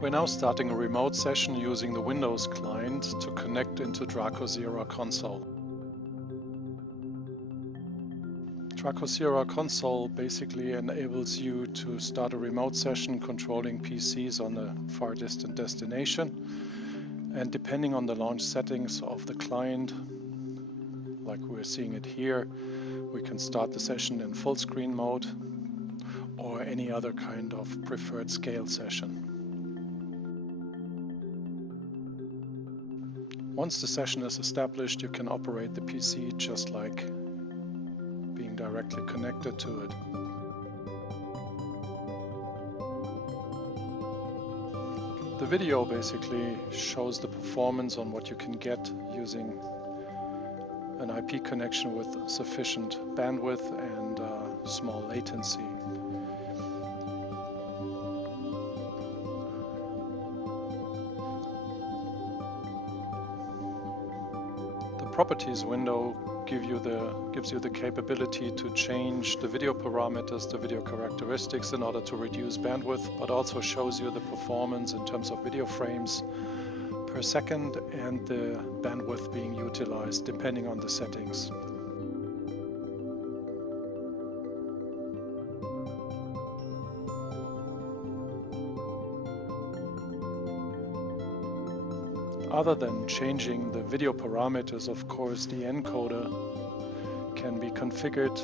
We're now starting a remote session using the Windows client to connect into Draco SIRA console. Draco SIRA console basically enables you to start a remote session controlling PCs on a far distant destination. And depending on the launch settings of the client, like we're seeing it here, we can start the session in full screen mode or any other kind of preferred scale session. Once the session is established, you can operate the PC just like being directly connected to it. The video basically shows the performance on what you can get using an IP connection with sufficient bandwidth and small latency. The properties window gives you the capability to change the video parameters, the video characteristics in order to reduce bandwidth, but also shows you the performance in terms of video frames per second and the bandwidth being utilized depending on the settings. Other than changing the video parameters, of course, the encoder can be configured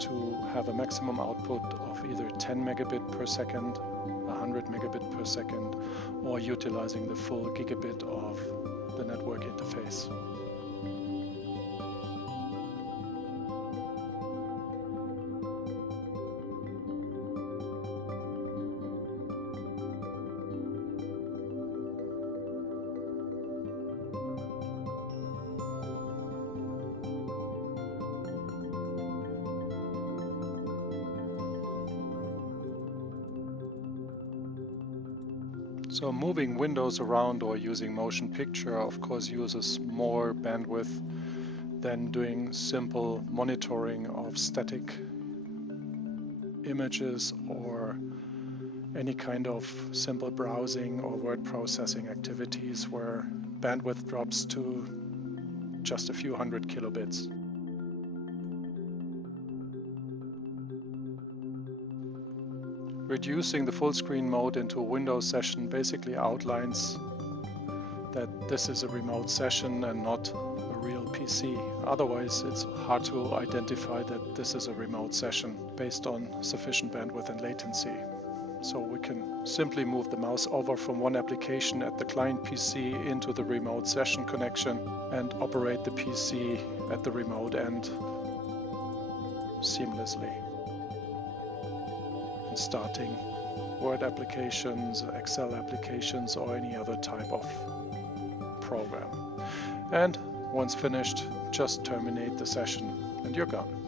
to have a maximum output of either 10 megabit per second, 100 megabit per second, or utilizing the full gigabit of the network interface. So moving windows around or using motion picture of course uses more bandwidth than doing simple monitoring of static images or any kind of simple browsing or word processing activities where bandwidth drops to just a few hundred kilobits. Reducing the full screen mode into a Windows session basically outlines that this is a remote session and not a real PC. Otherwise, it's hard to identify that this is a remote session based on sufficient bandwidth and latency. So we can simply move the mouse over from one application at the client PC into the remote session connection and operate the PC at the remote end seamlessly. Starting Word applications, Excel applications, or any other type of program. And once finished, just terminate the session and you're gone.